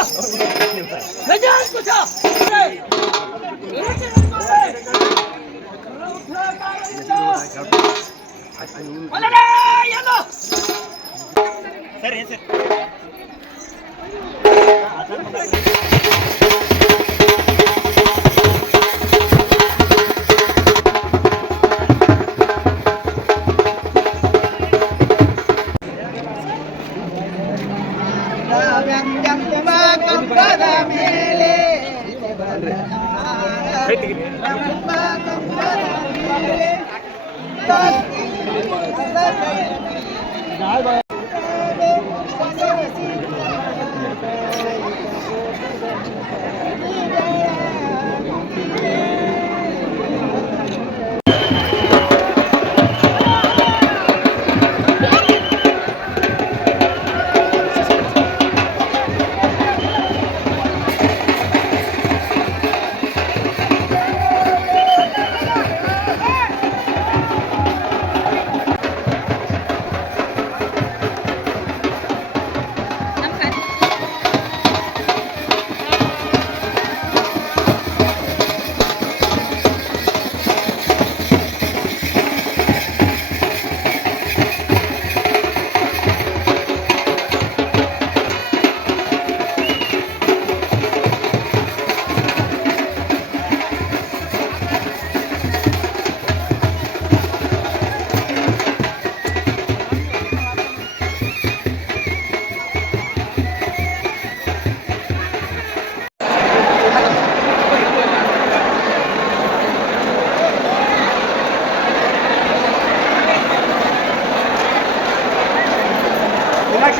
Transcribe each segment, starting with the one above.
نجات کو چا وللا سر هي سر கைத்துக்கிறேன்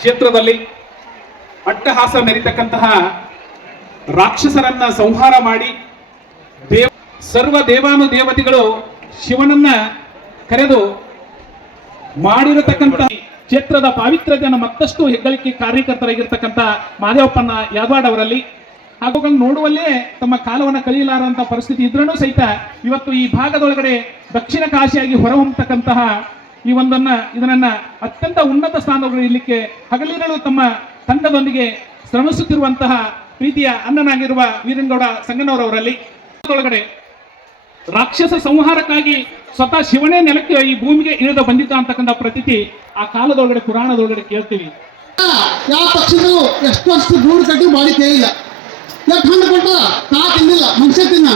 ಕ್ಷೇತ್ರದಲ್ಲಿ ಅಟ್ಟಹಾಸ ಮೆರಿತಕ್ಕಂತಹ ರಾಕ್ಷಸರನ್ನ ಸಂಹಾರ ಮಾಡಿ ದೇವ ಸರ್ವ ದೇವಾನು ದೇವತೆಗಳು ಶಿವನನ್ನ ಕರೆದು ಮಾಡಿರತಕ್ಕಂತಹ ಕ್ಷೇತ್ರದ ಪಾವಿತ್ರ್ಯತೆಯನ್ನು ಮತ್ತಷ್ಟು ಹೆಗ್ಗಳಿಕೆ ಕಾರ್ಯಕರ್ತರಾಗಿರ್ತಕ್ಕಂಥ ಮಾದೇವಪ್ಪನ ಯಾದವಾಡ್ ಅವರಲ್ಲಿ. ಹಾಗೂ ನೋಡುವಲ್ಲೇ ತಮ್ಮ ಕಾಲವನ್ನು ಕಲಿಯಲಾರಂತಹ ಪರಿಸ್ಥಿತಿ ಇದ್ರೂ ಸಹಿತ ಇವತ್ತು ಈ ಭಾಗದೊಳಗಡೆ ದಕ್ಷಿಣ ಕಾಶಿಯಾಗಿ ಹೊರಹೊಮ್ಮತಕ್ಕಂತಹ ಈ ಒಂದನ್ನ ಇದನ್ನ ಅತ್ಯಂತ ಉನ್ನತ ಸ್ಥಾನಗಳು ಇರಲಿಕ್ಕೆ ಹಗಲಿರಲು ತಮ್ಮ ತಂಡದೊಂದಿಗೆ ಶ್ರಮಿಸುತ್ತಿರುವಂತಹ ಪ್ರೀತಿಯ ಅಣ್ಣನಾಗಿರುವ ವೀರನಗೌಡ ಸಂಗನವರವರಲ್ಲಿ ಒಳಗಡೆ ರಾಕ್ಷಸ ಸಂಹಾರಕ್ಕಾಗಿ ಸ್ವತಃ ಶಿವನೇ ನೆಲಕ್ಕೆ ಈ ಭೂಮಿಗೆ ಇಳಿದು ಬಂದಿದ್ದ ಅಂತಕ್ಕಂಥ ಪ್ರತೀತಿ ಆ ಕಾಲದೊಳಗಡೆ, ಪುರಾಣದೊಳಗಡೆ ಕೇಳ್ತೀವಿ. ಯಾವ ಪಕ್ಷದೂ ಎಷ್ಟು ವರ್ಷ ದೂರ ಕಟ್ಟಿ ಬಾಡಿ ಕೇಳಿಲ್ಲ ಎಷ್ಟು ಕೊಟ್ಟ ತಾ ತಿನ್ನಿಲ್ಲ ಮನುಷ್ಯ ತಿನ್ನ.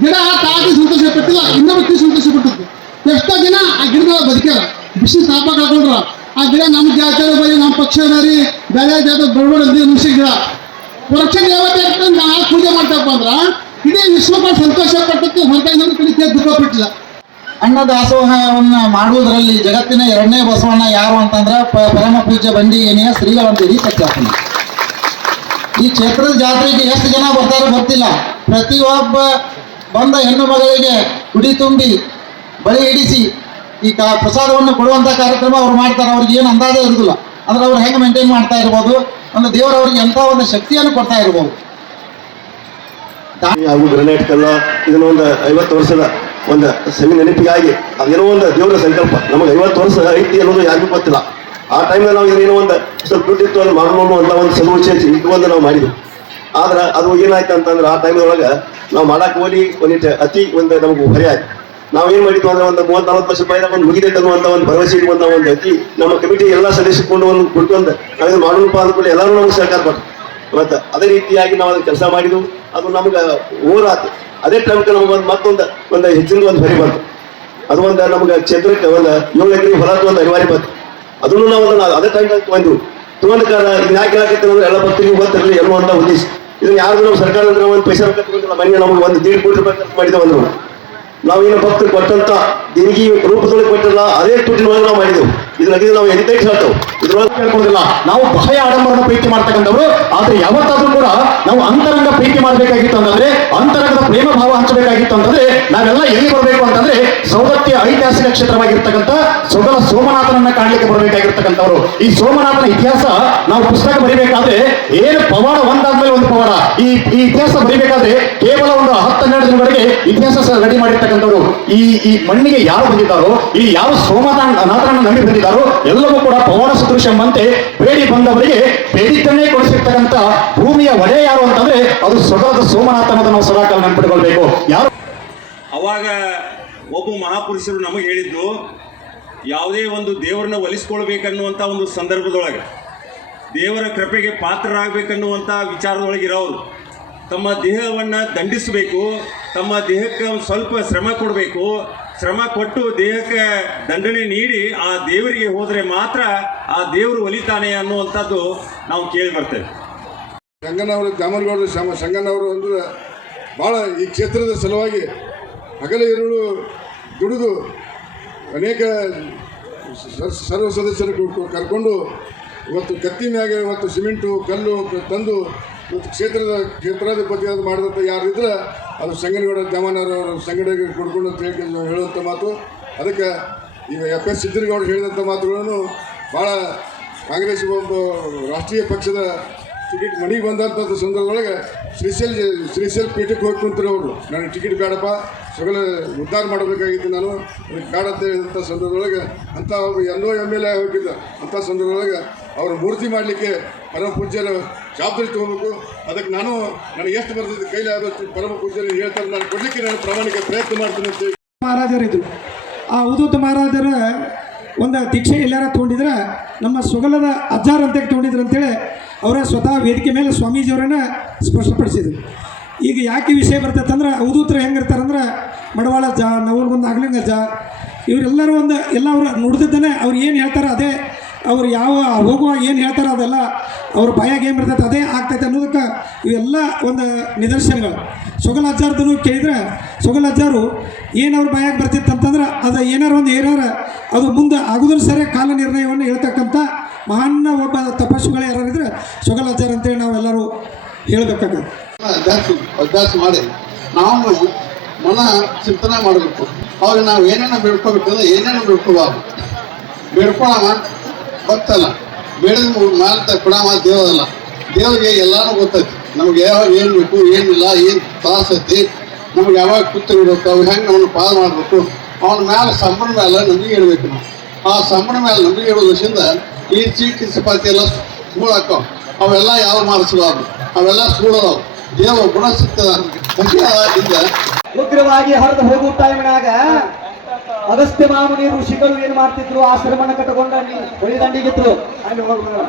ಗಿಡ ತಾಗಿ ಸಂತೋಷ ಪಟ್ಟಿಲ್ಲ ಇನ್ನೊಬ್ಬ ಸಂತೋಷ ಪಟ್ಟದ್ದು ಎಷ್ಟೋ ದಿನ ಆ ಗಿಡದೊಳಗೆ ಬದುಕ್ಯಾರ. ಬಿಸಿ ತಾಪ ಕಳ್ಕೊಂಡ್ರ ಆ ಗಿಡ ನಮ್ಮ ಜಾತಿಯ ಬರೀ ನಮ್ಮ ಪಕ್ಷ ರೀ. ಬೇರೆ ಜಾತಿ ಬಡಬಡ ನುಸಿ ಗಿಡ. ವೃಕ್ಷ ದೇವತೆ ನಾವು ಪೂಜೆ ಮಾಡ್ತಪ್ಪ ಅಂದ್ರ, ಇಡೀ ವಿಶ್ವಕ್ಕೆ ಸಂತೋಷ ಪಟ್ಟಕ್ಕೆ ಹೊರತಾಗಿ ಕಲಿಕೆ ದುಃಖ ಪಟ್ಟಿಲ್ಲ. ಅನ್ನದಾಸೋಹವನ್ನ ಮಾಡುವುದರಲ್ಲಿ ಜಗತ್ತಿನ ಎರಡನೇ ಬಸವಣ್ಣ ಯಾರು ಅಂತಂದ್ರ ಪರಮ ಪೂಜ್ಯ ಬಂಡಿ ಏನಿಯ ಶ್ರೀಗಳಂತೀರಿ ಕಚ್ಚಾಪನ ಈ ಕ್ಷೇತ್ರದ ಜಾತ್ರೆಗೆ ಎಷ್ಟು ಜನ ಬರ್ತಾರೋ ಗೊತ್ತಿಲ್ಲ. ಪ್ರತಿಯೊಬ್ಬ ಬಂದ ಹೆಣ್ಣು ಮಗಳಿಗೆ ಉಡಿ ತುಂಬಿ ಬಳಿ ಇಡಿಸಿ ಈ ಕಾ ಪ್ರಸಾದವನ್ನು ಕೊಡುವಂಥ ಕಾರ್ಯಕ್ರಮ ಅವ್ರು ಮಾಡ್ತಾರೆ, ಅವ್ರಿಗೆ ಏನು ಅಂದಾಜ ಇರೋದಿಲ್ಲ. ಅಂದ್ರೆ ಅವ್ರು ಹೆಂಗೆ ಮೇಂಟೈನ್ ಮಾಡ್ತಾ ಇರ್ಬೋದು? ಅಂದ್ರೆ ದೇವರು ಅವ್ರಿಗೆ ಎಂಥ ಒಂದು ಶಕ್ತಿಯನ್ನು ಕೊಡ್ತಾ ಇರ್ಬೋದು? ಹಾಗೂ ಗ್ರನೇಟ್ ಕಲ್ಲ ಇದನ್ನ ಒಂದು ಐವತ್ತು ವರ್ಷದ ಒಂದು ಸೆಮಿ ನೆನಪಿಗಾಗಿ ಅದೇನೋ ಒಂದು ದೇವರ ಸಂಕಲ್ಪ. ನಮಗೆ ಐವತ್ತು ವರ್ಷ ಐತಿ ಅನ್ನೋದು ಯಾರಿಗೂ ಗೊತ್ತಿಲ್ಲ. ಆ ಟೈಮ್ನಲ್ಲಿ ನಾವು ಇದೇನೋ ಒಂದು ಸ್ವಲ್ಪ ದುಡ್ಡಿತ್ತು ಅದು ಮಾಡೋಣ ಅಂತ ಒಂದು ಸಲುಚೆ ಇಟ್ಕೊಂಡು ನಾವು ಮಾಡಿದ್ವಿ. ಆದ್ರೆ ಅದು ಏನಾಯ್ತು ಅಂತಂದ್ರೆ ಆ ಟೈಮ್ದೊಳಗೆ ನಾವು ಮಾಡಕ್ಕೆ ಹೋಗಿ ಒಂದಿಟ್ಟು ಅತಿ ಒಂದು ನಮಗೆ ಹೊರೆ ನಾವು ಏನ್ ಮಾಡಿದ್ವಿ ಅಂದ್ರೆ ಒಂದು ಮೂವತ್ ನಲವತ್ತು ವರ್ಷ ರೂಪಾಯಿ ಒಂದು ಮುಗಿದೈತೆ ಅನ್ನುವಂತ ಒಂದು ಭರವಸೆ ಇರುವಂತ ಒಂದು ಅತಿ ನಮ್ಮ ಕಮಿಟಿ ಎಲ್ಲ ಸದಸ್ಯಕೊಂಡು ಒಂದು ಕುಡ್ಕೊಂಡು ನಾವೇನು ಮಾಡೋಣಪ್ಪ ಅಂದ್ಕೊಂಡು ಎಲ್ಲರೂ ನಮ್ಗೆ ಸಹಕಾರ ಕೊಟ್ಟು ಇವತ್ತು ಅದೇ ರೀತಿಯಾಗಿ ನಾವು ಅದನ್ನ ಕೆಲಸ ಮಾಡಿದ್ವು. ಅದು ನಮ್ಗೆ ಊರಾತು. ಅದೇ ಟೈಮ್ಗೆ ನಮ್ಗೆ ಒಂದು ಮತ್ತೊಂದು ಒಂದು ಹೆಚ್ಚಿನ ಒಂದು ಹರಿ ಬಂತು. ಅದು ಒಂದು ನಮ್ಗೆ ಕ್ಷೇತ್ರಕ್ಕೆ ಒಂದು ಏಳು ಎಕರೆ ಹೊರತು ಒಂದು ಅನಿವಾರ್ಯ ಬಂತು. ಅದನ್ನು ನಾವು ಅದನ್ನ ಅದೇ ಟೈಮ್ ಒಂದು ತಗೊಂಡ ಕಾಲ ಇದು ಯಾಕೆ ಹಾಕಿತ್ತು ಅಂದ್ರೆ ಎಲ್ಲ ಭಕ್ತರಿಗೆ ಗೊತ್ತಿರಲಿ ಅನ್ನುವಂಥ ಉದ್ದೇಶ. ಇದನ್ನ ಯಾರು ನಮ್ಮ ಸರ್ಕಾರದಿಂದ ಒಂದು ಪೈಸಾ ಕಟ್ಟಬೇಕಲ್ಲ ಮನೆ ನಮಗೆ ಒಂದು ದೀಡ್ ಕೋಟಿ ರೂಪಾಯಿ ಖರ್ಚು ಮಾಡಿದ್ದೇವೆ ನಾವೇನು ಭಕ್ತರು ಕೊಟ್ಟಂತ ದೇಣಿಗೆ ರೂಪದೊಳಗೆ ಕೊಟ್ಟಲ್ಲ ಅದೇ ದುಡ್ಡಿನ ನಾವು ಮಾಡಿದೆವು. ಇದನ್ನ ನಾವು ಟೈಮ್ಸ್ ಹೇಳ್ತೇವೆ. ಇದ್ರೊಳಗೆ ಕೇಳ್ಕೊಳ್ಳೋದಿಲ್ಲ. ನಾವು ಬಾಹ್ಯ ಆಡಂಬರದ ಪ್ರೀತಿ ಮಾಡ್ತಕ್ಕಂಥವ್ರು. ಆದ್ರೆ ಯಾವತ್ತಾದ್ರೂ ಕೂಡ ನಾವು ಅಂತರಂಗ ಪ್ರೀತಿ ಮಾಡ್ಬೇಕಾಗಿತ್ತು ಅಂತಂದ್ರೆ, ಅಂತರಂಗದ ಪ್ರೇಮ ಭಾವ ಹಂಚಬೇಕಾಗಿತ್ತು ಅಂತಂದ್ರೆ, ನಾವೆಲ್ಲ ಎಲ್ಲಿ ಬರಬೇಕು ಅಂತಂದ್ರೆ ಸೌಗತ್ಯ ಐತಿಹಾಸಿಕ ಕ್ಷೇತ್ರವಾಗಿರ್ತಕ್ಕಂಥ ಸೊಗಲ ಸೋಮನಾಥನನ್ನ ಕಾಣಲಿಕ್ಕೆ ಬರಬೇಕಾಗಿರ್ತಕ್ಕಂಥವ್ರು. ಈ ಸೋಮನಾಥನ ಇತಿಹಾಸ ನಾವು ಪುಸ್ತಕ ಬರಿಬೇಕಾದ್ರೆ, ಏನು ಪವಾಡ ಒಂದಾದ್ಮೇಲೆ ಒಂದು ಪವಾಡ. ಈ ಈ ಇತಿಹಾಸ ಬರಿಬೇಕಾದ್ರೆ ಕೇವಲ ಒಂದು ಹತ್ತೆರಡು ದಿನಗಳಿಗೆ ಇತಿಹಾಸ ರೆಡಿ ಮಾಡಿರ್ತಕ್ಕಂಥವ್ರು. ಈ ಈ ಮಣ್ಣಿಗೆ ಯಾರು ಬಂದಿದ್ದಾರೋ, ಈ ಯಾವ ಸೋಮನಾಥನನ್ನ ನಂಬಿ ಬಂದಿದ್ದಾರೋ ಎಲ್ಲವೂ ಕೂಡ ಪವಾಡ ಸದೃಶಂಬಂತೆ ಬೇಡಿ ಬಂದವರಿಗೆ ಬೇಡಿದ್ದನ್ನೇ ಕೊಡಿಸಿರ್ತಕ್ಕಂಥ ಭೂಮಿಯ ಒಡೆ ಯಾರು ಅಂತಂದ್ರೆ ಅದು ಸೊಗಲದ ಸೋಮನಾಥ ಅನ್ನೋದನ್ನ ನಾವು ಸದಾಕಾಲ ನೆನ್ಪಿಟ್ಕೊಳ್ಬೇಕು. ಯಾರು? ಅವಾಗ ಒಬ್ಬ ಮಹಾಪುರುಷರು ನಮಗೆ ಹೇಳಿದ್ದು, ಯಾವುದೇ ಒಂದು ದೇವರನ್ನ ಒಲಿಸ್ಕೊಳ್ಬೇಕನ್ನುವಂಥ ಒಂದು ಸಂದರ್ಭದೊಳಗೆ, ದೇವರ ಕೃಪೆಗೆ ಪಾತ್ರರಾಗಬೇಕನ್ನುವಂಥ ವಿಚಾರದೊಳಗೆ ಇರೋರು. ತಮ್ಮ ದೇಹವನ್ನು ದಂಡಿಸಬೇಕು, ತಮ್ಮ ದೇಹಕ್ಕೆ ಸ್ವಲ್ಪ ಶ್ರಮ ಕೊಡಬೇಕು ಶ್ರಮ ಕೊಟ್ಟು ದೇಹಕ್ಕೆ ದಂಡನೆ ನೀಡಿ ಆ ದೇವರಿಗೆ ಹೋದರೆ ಮಾತ್ರ ಆ ದೇವರು ಒಲಿತಾನೆ ಅನ್ನುವಂಥದ್ದು ನಾವು ಕೇಳಿ ಬರ್ತೇವೆ. ಸಂಗನವರು ದಾಮನಗೌಡರು ಶ್ರಮ ಸಂಗನವರು ಅಂದ್ರೆ ಭಾಳ ಈ ಕ್ಷೇತ್ರದ ಸಲುವಾಗಿ ಹಗಲ ಇರುಳು ದುಡಿದು ಅನೇಕ ಸರ್ವ ಸದಸ್ಯರು ಕರ್ಕೊಂಡು ಇವತ್ತು ಕತ್ತಿ ಮ್ಯಾಗೆ ಇವತ್ತು ಸಿಮೆಂಟು, ಕಲ್ಲು ತಂದು ಇವತ್ತು ಕ್ಷೇತ್ರದ ಕ್ಷೇತ್ರಾಧಿಪತಿ ಅದು ಮಾಡಿದಂಥ ಯಾರಿದ್ರೆ ಅದು ಸಂಗನಗೌಡ ಅವರು ಸಂಗಡಿಗೆ ಕೊಡ್ಕೊಂಡು ಅಂತ ಹೇಳಿ ಹೇಳುವಂಥ ಮಾತು. ಅದಕ್ಕೆ ಈಗ ಎಫ್ ಎಸ್ ಸಿದ್ದರಿಗೌಡ ಹೇಳಿದಂಥ ಮಾತುಗಳನ್ನು ಭಾಳ ಕಾಂಗ್ರೆಸ್ ಒಂದು ರಾಷ್ಟ್ರೀಯ ಪಕ್ಷದ ಟಿಕೆಟ್ ಮನೆಗೆ ಬಂದಂಥ ಸಂದರ್ಭದೊಳಗೆ ಶ್ರೀಶೈಲ್ ಶ್ರೀಶೈಲ್ ಪೀಠಕ್ಕೆ ಹೋಗಿ ಕುಂತರು ಅವರು. ನನಗೆ ಟಿಕೆಟ್ ಬೇಡಪ್ಪ, ಸಗಲ ಉದ್ಧಾರ ಮಾಡಬೇಕಾಗಿತ್ತು ನಾನು ಬೇಡ ಅಂತ ಹೇಳಿದಂಥ ಸಂದರ್ಭದೊಳಗೆ ಅಂಥ ಒಬ್ಬ ಎಲ್ಲೋ ಎಂ ಎಲ್ ಎ ಹೋಗಿದ್ದ. ಅಂಥ ಸಂದರ್ಭದೊಳಗೆ ಅವ್ರ ಮೂರ್ತಿ ಮಾಡಲಿಕ್ಕೆ ಪರಮ ಪೂಜ್ಯರು ಜವಾಬ್ದಾರಿ ತೊಗೋಬೇಕು. ಅದಕ್ಕೆ ನಾನು, ನನಗೆ ಎಷ್ಟು ಬರ್ತದೆ ಕೈಲಿ ಆದಷ್ಟು ಪರಮ ಪೂಜ್ಯರು ಹೇಳ್ತಾರೆ. ನಾನು ಕೊಡಲಿಕ್ಕೆ ನಾನು ಪ್ರಾಮಾಣಿಕ ಪ್ರಯತ್ನ ಮಾಡ್ತೀನಿ ಅಂತ ಮಹಾರಾಜರಿದ್ರು ಆ ಉದೂತ ಮಹಾರಾಜರ ಒಂದು ದೀಕ್ಷೆ ಎಲ್ಲಾರ ತೊಗೊಂಡಿದ್ರೆ, ನಮ್ಮ ಸೊಗಲದ ಅಜ್ಜಾರ್ ಅಂತ ತೊಗೊಂಡಿದ್ರು ಅಂತೇಳಿ ಅವರ ಸ್ವತಃ ವೇದಿಕೆ ಮೇಲೆ ಸ್ವಾಮೀಜಿಯವರನ್ನ ಸ್ಪಷ್ಟಪಡಿಸಿದ್ರು. ಈಗ ಯಾಕೆ ವಿಷಯ ಬರ್ತೈತೆ ಅಂದ್ರೆ ಅವಧೂತರು ಹೆಂಗಿರ್ತಾರಂದ್ರೆ ಮಡವಾಳ ಜ, ನವಲ್ಗೊಂದು ಅಜ್ಜ ಇವರೆಲ್ಲರೂ ಒಂದು ಎಲ್ಲ ಅವ್ರು ನುಡಿದಿದ್ದಾನೆ ಅವ್ರು ಏನು ಹೇಳ್ತಾರೆ ಅದೇ ಅವ್ರು ಯಾವ ಹೋಗುವಾಗ ಏನು ಹೇಳ್ತಾರೋ ಅದೆಲ್ಲ ಅವ್ರ ಬಾಯಾಗ ಏನು ಅದೇ ಆಗ್ತೈತೆ ಅನ್ನೋದಕ್ಕೆ ಇವೆಲ್ಲ ಒಂದು ನಿದರ್ಶನಗಳು. ಸುಗಲ್ ಅಜ್ಜಾರ್ದನು ಕೇಳಿದ್ರೆ ಸುಗಲ್ ಅಜ್ಜಾರು ಏನು ಅವ್ರ ಬಾಯಾಗ ಬರ್ತಿತ್ತು ಅಂತಂದ್ರೆ ಅದು ಏನಾರು ಒಂದು ಏನಾರ ಅದು ಮುಂದೆ ಆಗುದ್ರ ಸರಿ ಕಾಲ ನಿರ್ಣಯವನ್ನು ಹೇಳ್ತಕ್ಕಂಥ ಮಹಾನ್ ಒಬ್ಬ ತಪಸ್ಸುಗಳು ಯಾರಿದ್ರೆ ಅಜ್ಜಾರ್ ಅಂತೇಳಿ ನಾವೆಲ್ಲರೂ ಹೇಳ್ಬೇಕಾಗತ್ತೆ. ಅಭ್ಯಾಸ ಮಾಡಿ. ನಾವು ಮನ ಚಿಂತನೆ ಮಾಡಬೇಕು. ಅವ್ರಿಗೆ ನಾವು ಏನೇನು ಬೇಡ್ಕೋಬೇಕಂದ್ರೆ ಏನೇನು ಬೇಡ್ಕೋಬಾರ್ದು. ಬೇಡ್ಕೊಳವ. ಗೊತ್ತಲ್ಲ. ಬೇಡದ ಮಾಡ್ತಾ ಮಾಡಿ ದೇವದಲ್ಲ ದೇವರಿಗೆ ಎಲ್ಲಾನು ಗೊತ್ತೈತಿ. ನಮ್ಗೆ ಯಾವಾಗ ಏನು ಬೇಕು, ಏನಿಲ್ಲ, ಏನು ತಾಸೈತಿ ನಮ್ಗೆ ಯಾವಾಗ ಕೂತಿರ್ಬೇಕು ಅವ್ರು ಹೆಂಗೆ ನಮ್ಮನ್ನು ಪಾಲ ಮಾಡಬೇಕು, ಅವನ ಮೇಲೆ ಸಂಬಳ ಮೇಲೆ ನಂಬಿಕೆ ಇಡಬೇಕು ನಾವು. ಆ ಸಂಬಳ ಮೇಲೆ ನಂಬಿಕೆ ಇಡೋದ್ರಿಂದ ಈ ಚೀಟಿ, ಚಪಾತಿ ಎಲ್ಲ ಸುಳ್ಳಾಕವ್ ಅವೆಲ್ಲ ಯಾವ ಮಾಡಿಸಬಾರ್ದು ಅವೆಲ್ಲ ಸುಳ್ಳದವು ದೇವ ಗುಣ ಸಿಗ್ತದ. ಉಗ್ರವಾಗಿ ಹರಿದು ಹೋಗುವ ಟೈಮ್ನಾಗ ಅಗಸ್ತ್ಯ ಮಾಮುನಿ ಋಷಿಗಳು ಏನ್ ಮಾಡ್ತಿದ್ರು? ಆಶ್ರಮನ ಕಟ್ಟಕೊಂಡ ಹೊಳಿ ದಂಡಿಗಿದ್ರು ಅಲ್ಲಿ ಹೋಗ್ಬೇಡ.